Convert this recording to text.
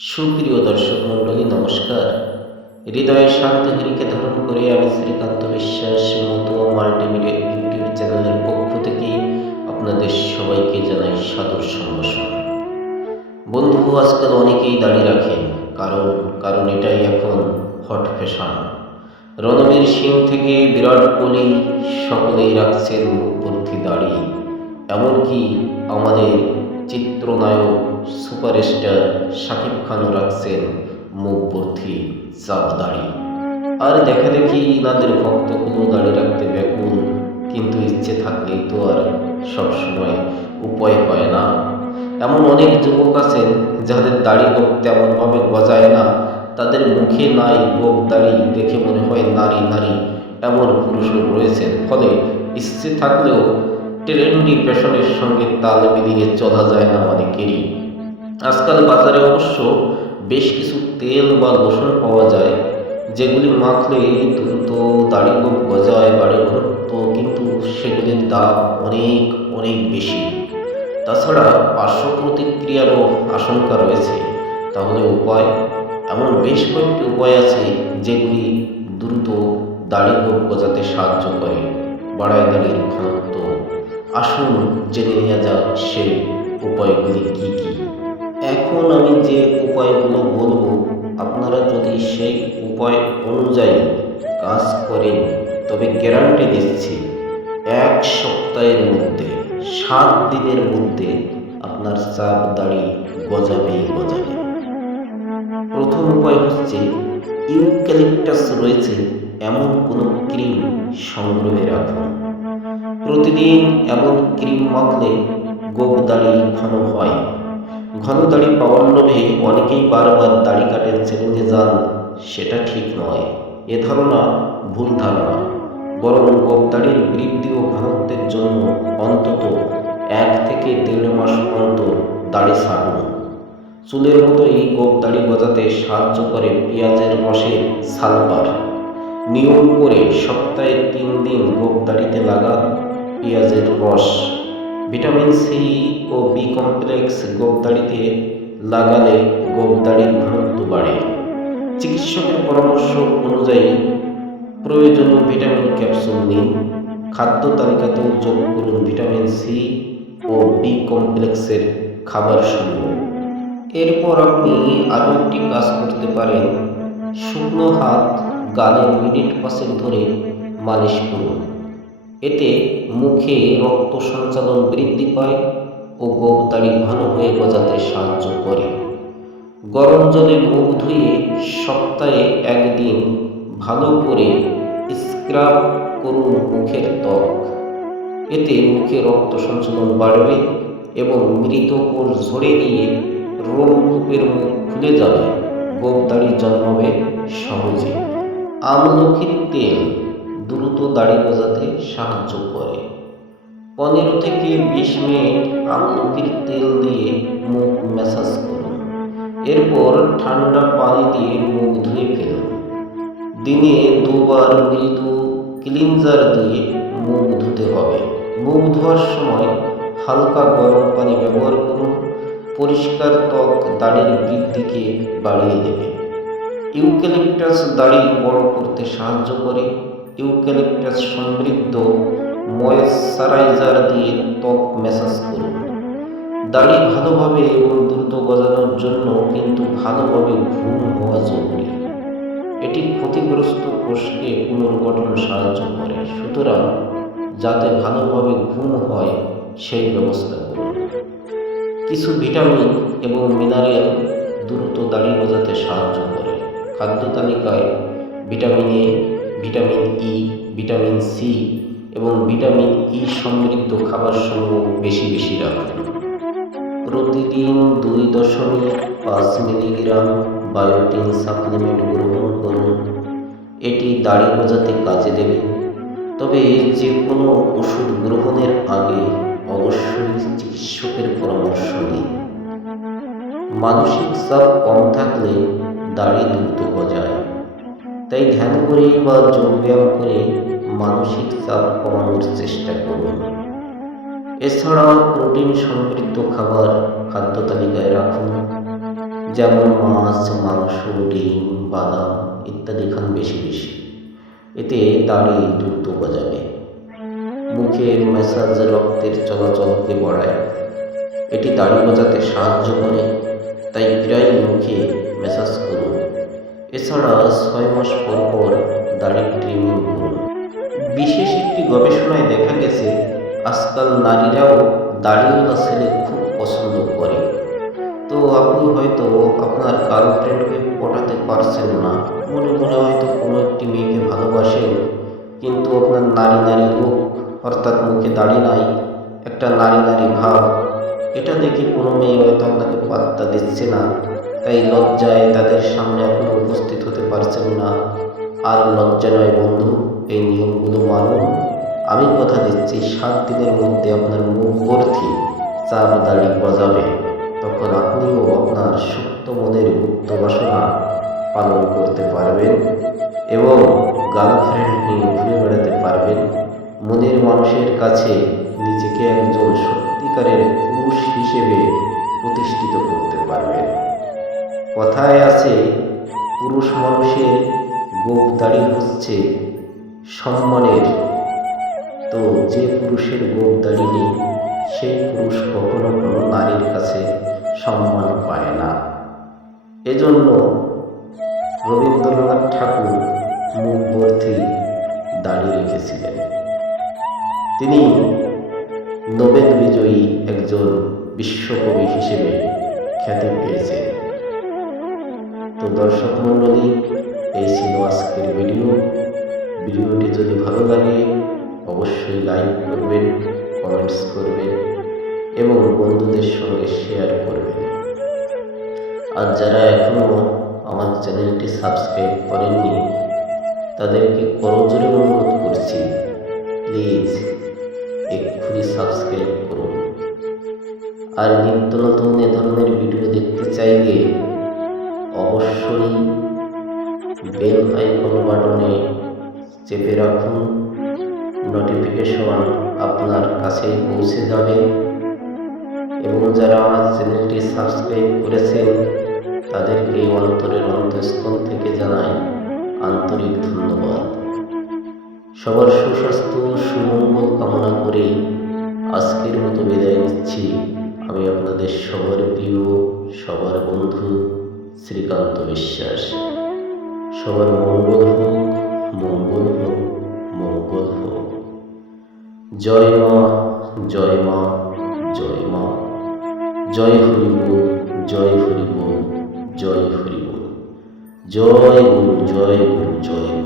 সুপ্রিয় দর্শক মণ্ডলী নমস্কার। হৃদয়ের শান্তিহীনকে ধারণ করে আমি শ্রীকান্ত বিশ্বাস মতো মাল্টিমিডিয়া ইউটিউব চ্যানেলের পক্ষ থেকে আপনাদের সবাইকে জানাই সাদর সম্ভাষণ। বন্ধু, আজকাল অনেকেই দাড়ি রাখেন, কারণ এটাই এখন হট ফ্যাশন। রণবীর সিং থেকে বিরাট কোহলি সকলেই রাখছেন মুখ ভর্তি দাড়ি। এমনকি আমাদের চিত্রনায়ক সুপারস্টার শাকিব খানও রাখছেন মুখ ভর্তি চাপ দাড়ি। আর দেখা দেখি ইনাদের ভক্তগুলো দাড়ি রাখতে ব্যাকুল, কিন্তু ইচ্ছে থাকলেই তো আর সবসময় উপায় হয় না। এমন অনেক যুবক আছেন যাদের দাড়ি গোঁফ তেমনভাবে গজায় না, তাদের মুখে নাই গোঁফ দাড়ি দেখে মনে হয় নারী নারী, এমন পুরুষও রয়েছেন। ফলে ইচ্ছে থাকলেও ট্রেন্ডি ফ্যাশনের সঙ্গে তাল মিলিয়ে চলা যায় না অনেকেরই। আজকাল বাজারে অবশ্য বেশ কিছু তেল বা লোশন পাওয়া যায়, যেগুলি মাখলে দ্রুত দাড়ি গোঁফ গজায়, বাড়ে ঘনত্ব, কিন্তু সেগুলির দাম অনেক অনেক বেশি। তাছাড়া পার্শ্ব প্রতিক্রিয়ারও আশঙ্কা রয়েছে। তাহলে উপায়? এমন বেশ কয়েকটি উপায় আছে যেগুলি দ্রুত দাড়ি গোঁফ গজাতে সাহায্য করে, বাড়ায় দাড়ির ঘনত্ব। আসুন জেনে নেওয়া যাক সেই উপায়গুলি কি কি। এখন আমি যে উপায়গুলো বলবো, আপনারা যদি সেই উপায় অনুযায়ী কাজ করেন তবে গ্যারান্টি দিচ্ছি 1 সপ্তাহের মধ্যে, 7 দিনের মধ্যে আপনার চাপ দাড়ি গজাবেই গজাবে। প্রথম উপায় হচ্ছে, ইউক্যালিপটাস রয়েছে এমন কোনো ক্রিম সংগ্রহে রাখুন। প্রতিদিন এমন ক্রিম মাখলে গোঁফ দাড়ি ঘন হয়। ঘন দাড়ি পাওয়ার লোভে অনেকেই বারবার দাড়ি কাটের চ্যালেঞ্জে যান, সেটা ঠিক নয়। এ ধারণা ভুল ধারণা। বরং গোঁফ দাড়ির বৃদ্ধি ও ঘনত্বের জন্য অন্তত 1 থেকে 1.5 মাস অন্তর দাড়ি ছাড়ুন। চুলের মতো এই গোঁফ দাড়ি গজাতে সাহায্য করে পেঁয়াজের রসের সালফার। নিয়ম করে সপ্তাহে 3 দিন গোঁফ দাড়িতে লাগান পেঁয়াজের রস। ভিটামিন সি ও বি কমপ্লেক্স গোঁফ দাড়িতে লাগালে গোঁফ দাড়ির ঘনত্ব বাড়ে। চিকিৎসকের পরামর্শ অনুযায়ী প্রয়োজনীয় ভিটামিন ক্যাপসুল নিন। খাদ্য তালিকাতেও যোগ করুন ভিটামিন সি ও বি কমপ্লেক্সের খাবার সমূহ। এরপর আপনি আরও একটি কাজ করতে পারেন। শুকনো হাত গালে মিনিট 5 ধরে মালিশ করুন। এতে মুখে রক্ত সঞ্চালন বৃদ্ধি পায় ও গোঁফ দাড়ি ঘন হয়ে গজাতে সাহায্য করে। গরম জলে মুখ ধুয়ে সপ্তাহে 1 দিন ভালো করে স্ক্রাব করুন মুখের ত্বক। এতে মুখে রক্ত সঞ্চালন বাড়বে এবং মৃত কোষ ঝরে গিয়ে রোমকূপের মুখ খুলে যাবে, গোঁফ দাড়ি জন্মাবে সহজে। আমলকির তেল দ্রুত দাড়ি গজাতে সাহায্য করে। 15 থেকে 20 মিনিট আমলকির তেল দিয়ে মুখ ম্যাসাজ করুন। এরপর ঠান্ডা পানি দিয়ে মুখ ধুয়ে ফেলুন। দিনে 2 বার মৃদু ক্লিনজার দিয়ে মুখ ধুতে হবে। মুখ ধোয়ার সময় হালকা গরম পানি ব্যবহার করুন। পরিষ্কার ত্বক দাড়ির বৃদ্ধিকে বাড়িয়ে দেবে। ইউক্যালিপটাস দাড়ি বড় করতে সাহায্য করে। ইউক্যালিপটাস সমৃদ্ধ ময়েশ্চারাইজার দিয়ে ত্বক ম্যাসাজ করুন। দাড়ি ভালোভাবে এবং দ্রুত গজানোর জন্য কিন্তু ভালোভাবে ঘুম হওয়া জরুরি। এটি ক্ষতিগ্রস্ত কোষকে পুনর্গঠন সাহায্য করে। সুতরাং যাতে ভালোভাবে ঘুম হয় সেই ব্যবস্থা করুন। কিছু ভিটামিন এবং মিনারেল দ্রুত দাড়ি গজাতে সাহায্য করে। খাদ্য তালিকায় vitamin A, vitamin E, vitamin C এবং ভিটামিন ই সমৃদ্ধ খাবারসমূহ বেশি বেশি রাখুন। প্রতিদিন 2.5 মিলিগ্রাম বায়োটিন সাপ্লিমেন্ট গ্রহণ করুন। এটি দাড়ি গজাতে কাজে দেবে। তবে যে কোনো ওষুধ গ্রহণের আগে অবশ্যই চিকিৎসকের পরামর্শ নিন। মানসিক চাপ কম থাকলে দাড়ি দ্রুত গজায়, তাই ধ্যান করে বা যোগব্যায়াম করে মানসিক চাপ কমানোর চেষ্টা করুন। এছাড়াও প্রোটিন সমৃদ্ধ খাবার খাদ্য তালিকায় রাখুন। যেমন মাছ, মাংস, ডিম, বাদাম ইত্যাদি খান বেশি বেশি। এতে দাড়ি দ্রুত গজাবে। মুখের ম্যাসাজ রক্তের চলাচলকে বাড়ায়। এটি দাড়ি গজাতে সাহায্য করে, তাই প্রায় মুখে ম্যাসাজ করুন। এছাড়া 6 মাস পর পর দাড়ি ট্রিমিং করুন। বিশেষ একটি গবেষণায় দেখা গেছে, আজকাল নারীরাও দাড়িওয়ালা ছেলে খুব পছন্দ করে। তো আপনি হয়তো আপনার গার্লফ্রেন্ডকে পটাতে পারছেন না, মনে মনে হয়তো কোনো একটি মেয়েকে ভালোবাসেন, কিন্তু আপনার নারী নারী রূপ, অর্থাৎ মুখে দাড়ি নাই, একটা নারী নারী ভাব, এটা দেখে কোনো মেয়ে হয়তো আপনাকে পাত্তা দিচ্ছে না। তাই লজ্জায় তাদের সামনে আপনি উপস্থিত হতে পারছেন না। আর লজ্জা নয় বন্ধু, এই নিয়মগুলো মানুন। আমি কথা দিচ্ছি 7 দিনের মধ্যে আপনার মুখ ভর্তি চাপ দাড়ি গজাবে। তখন আপনিও আপনার সুপ্ত মনের গুপ্ত বাসনা পালন করতে পারবেন এবং গার্লফ্রেন্ড নিয়ে ঘুরে বেড়াতে পারবেন। মনের মানুষের কাছে নিজেকে একজন সত্যিকারের পুরুষ হিসেবে প্রতিষ্ঠিত করতে পারবেন। কথায় আছে, পুরুষ মানুষের গোঁফ দাড়ি হচ্ছে সম্মানের। তো যে পুরুষের গোঁফ দাড়ি নেই, সেই পুরুষ কখনো কোনো নারীর কাছে সম্মান পায় না। এজন্য রবীন্দ্রনাথ ঠাকুর মুখ ভর্তি দাড়ি রেখেছিলেন। তিনি নোবেল বিজয়ী একজন বিশ্বকবি হিসেবে খ্যাতি পেয়েছেন। তো দর্শক মণ্ডলী, এই ছিল আজকের ভিডিওটি যদি ভালো লাগে অবশ্যই লাইক করবেন, কমেন্টস করবেন এবং বন্ধুদের সঙ্গে শেয়ার করবেন। আর যারা এখনও আমার চ্যানেলটি সাবস্ক্রাইব করেননি, তাদেরকে করজোরে অনুরোধ করছি, প্লিজ এক্ষুনি সাবস্ক্রাইব করুন। আর নিত্য নতুন এ ধরনের ভিডিও দেখতে চাইলে অবশ্যই বেল আইকন বাটনে চেপে রাখুন। নোটিফিকেশন আপনার কাছে পৌঁছে যাবে। এবং যারা আমার চ্যানেলটি সাবস্ক্রাইব করেছেন, তাদেরকে অন্তরের অন্তঃস্থল থেকে জানাই আন্তরিক ধন্যবাদ। সবার সুস্বাস্থ্য সুমঙ্গল কামনা করে আজকের মতো বিদায় নিচ্ছি। আমি আপনাদের সবার প্রিয়, সবার বন্ধু শ্রীকান্ত বিশ্বাস। সবার মঙ্গল হোক, মঙ্গল হোক, মঙ্গল হোক। জয় মা, জয় মা, জয় মা। জয় হরি বল, জয় হরি বল, জয় হরি বল। জয় গুরু, জয় গুরু, জয় গুরু।